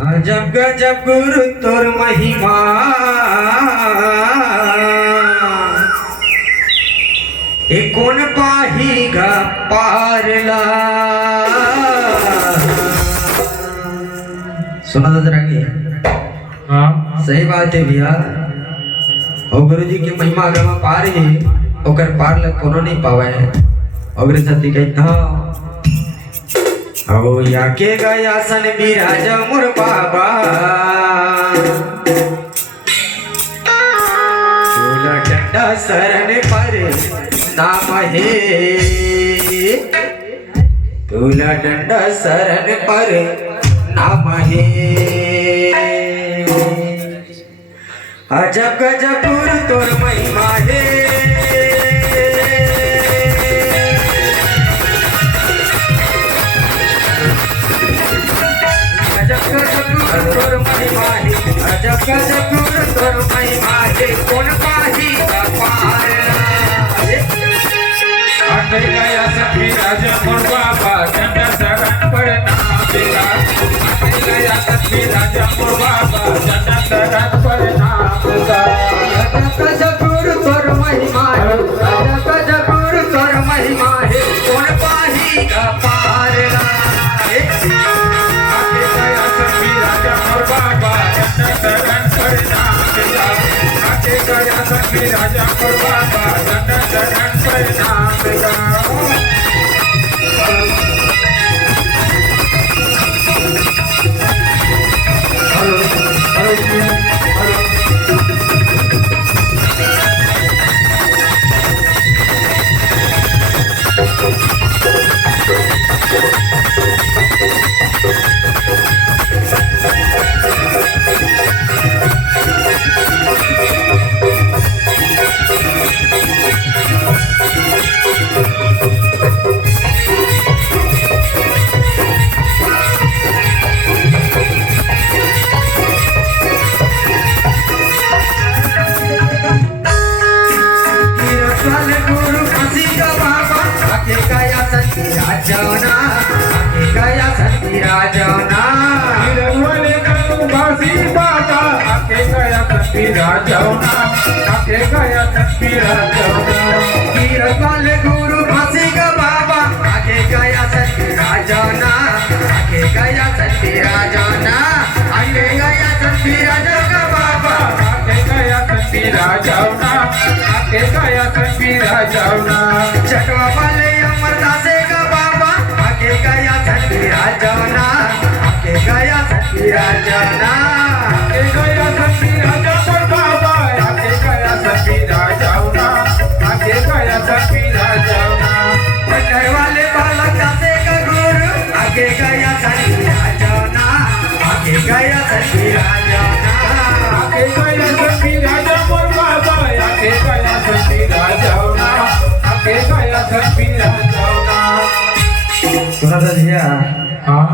अजब गजब गुरु तोर महिमा ए कोण पाही गा पारला। सुना था जरा की? हाँ सही बात है भैया। और गुरु जी की महिमा अगर मैं पार ही ओकर पार लग कोनो नहीं पावे। और सती कहता ओ या के गया सन बिराज मोर बाबा चूला डंडा शरण पर नाम है। चूला डंडा शरण पर नाम है। अजब गजब गुरु तोर महिमा है। तोर महिमा है। अजब गजब गुरु तोर महिमा है। कोण पाही गा पारला। आटे गया सखी राजा मोर बाबा डंडा शरण पर नाम तेरा। आटे गया सखी राजा मोर बाबा डंडा शरण पर नाम तेरा। अजब गजब गुरु तोर महिमा है। अजब गजब गुरु तोर महिमा है। कोण पाही गा पारला। आटे गया सखी राजा मोर बाबा डंडा शरण पर नाम तेरा। आटे गया सखी राजा मोर बाबा डंडा शरण पर नाम तेरा। गुरु फसी का बाबा आके गया सती राजना। आके गया सती राजना। वाले गुरु फांसी बाबा आके गया सती राजना। आके गया सती राजना। कीरत वाले गुरु फसी का बाबा आके गया सती राजना। आके गया सती राजना। आके गया सती राजा का बाबा आके गया सती राजना। आके गया सती राजना। चटवा वाले अमरदासे का बाबा आके गया सती राजना। आके गया सती राजना। आके गया सती राजा मोर बाबा आके गया सती राजना। आके गया सती राजना। पटर वाले बालक दासे का गुरु आके गया सती राजना। आके गया सती राजना। आके गया सती राजा मोर बाबा आके गया सती राजना। आके गया सती राजना। सुना था भैया? हाँ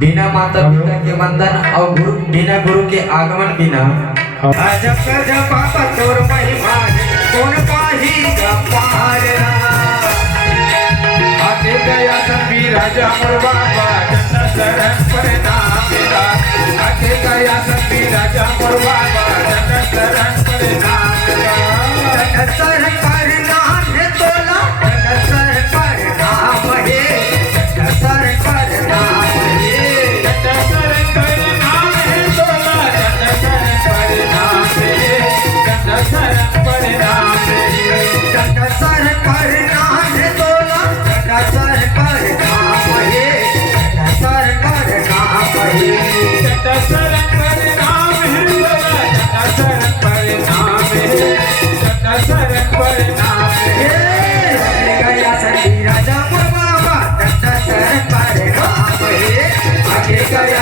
बिना माता पिता के वंदन और गुरु बिना गुरु के आगमन बिना। अजब गजब बाबा तोर महिमा है। कोण पाही गा पारला। आके गया सती राजा मोर बाबा डंडा शरण पर नाम तेरा। आके गया सती राजा मोर बाबा डंडा शरण पर नाम तेरा। सर पर नाम है तोला। सर पर नाम है। सर पर नाम है। डंडा शरण पर नाम है तोला। डंडा शरण पर नाम है। डंडा शरण पर नाम है। सर पर नाम है तोला। सर पर नाम है। सर पर नाम है। डंडा शरण पर नाम है तोला। डंडा शरण पर नाम है। डंडा शरण पर नाम है। गया सती राजा मोर बाबा डंडा सर पर नाम है। आगे गया